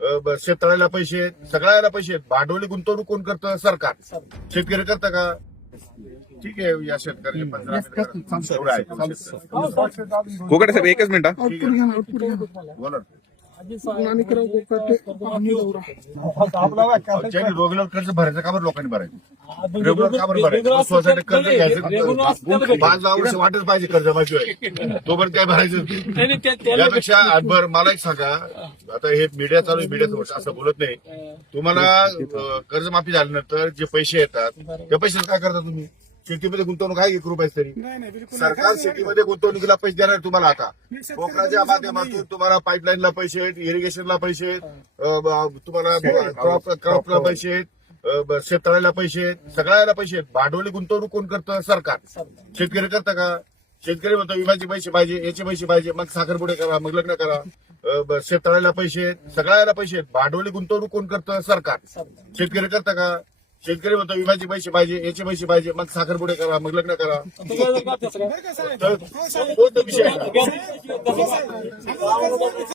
शेततळ्याला पैसे आहेत, सगळ्याला पैसे आहेत. भांडवली गुंतवणूक कोण करतं? सरकार. शेतकरी करतं का? ठीक आहे, या शेतकऱ्याचे 15 मिनिटं एवढं आहे. कोकटे साहेब एकच मिनिट हा. बोला. आणि रेग्युलर कर्ज भरायचं का बरं लोकांनी भरायचं? रेग्युलर का बरं भरायचं? स्वतःसाठी कर्ज घ्यायचं 5-10 वर्ष वाटच पाहिजे कर्ज माझ्याशिवाय, तोपर्यंत काय भरायचं? त्यापेक्षा आजभर मला एक सांगा, आता हे मीडिया चालू आहे, मीडियाचं असं बोलत नाही. तुम्हाला कर्जमाफी झाल्यानंतर जे पैसे येतात त्या पैशाचं काय करता तुम्ही? शेतीमध्ये गुंतवणूक आहे 1 रुपये तरी. सरकार शेतीमध्ये गुंतवणुकीला पैसे देणार आहे तुम्हाला. आता कोकणाच्या माध्यमातून तुम्हाला पाईपलाईनला पैसे आहेत, इरिगेशनला पैसे आहेत, तुम्हाला क्रॉपला पैसे आहेत, शेततळ्याला पैसे आहेत, सगळ्याला पैसे आहेत. भांडवली गुंतवणूक कोण करतं? सरकार. शेतकरी करतं का? शेतकरी म्हणतो विम्याचे पैसे पाहिजे, याचे पैसे पाहिजे, मग साखरपुडे करा, मग लग्न करा. शेततळ्याला पैसे आहेत, सगळ्याला पैसे आहेत. भांडवली गुंतवणूक कोण करतं? सरकार. शेतकरी करतं का? शेतकरी म्हणतो विम्याचे पैसे पाहिजे, याचे पैसे पाहिजे, मग साखरपुडे करा, मग लग्न करा. तर तो विषय आहे.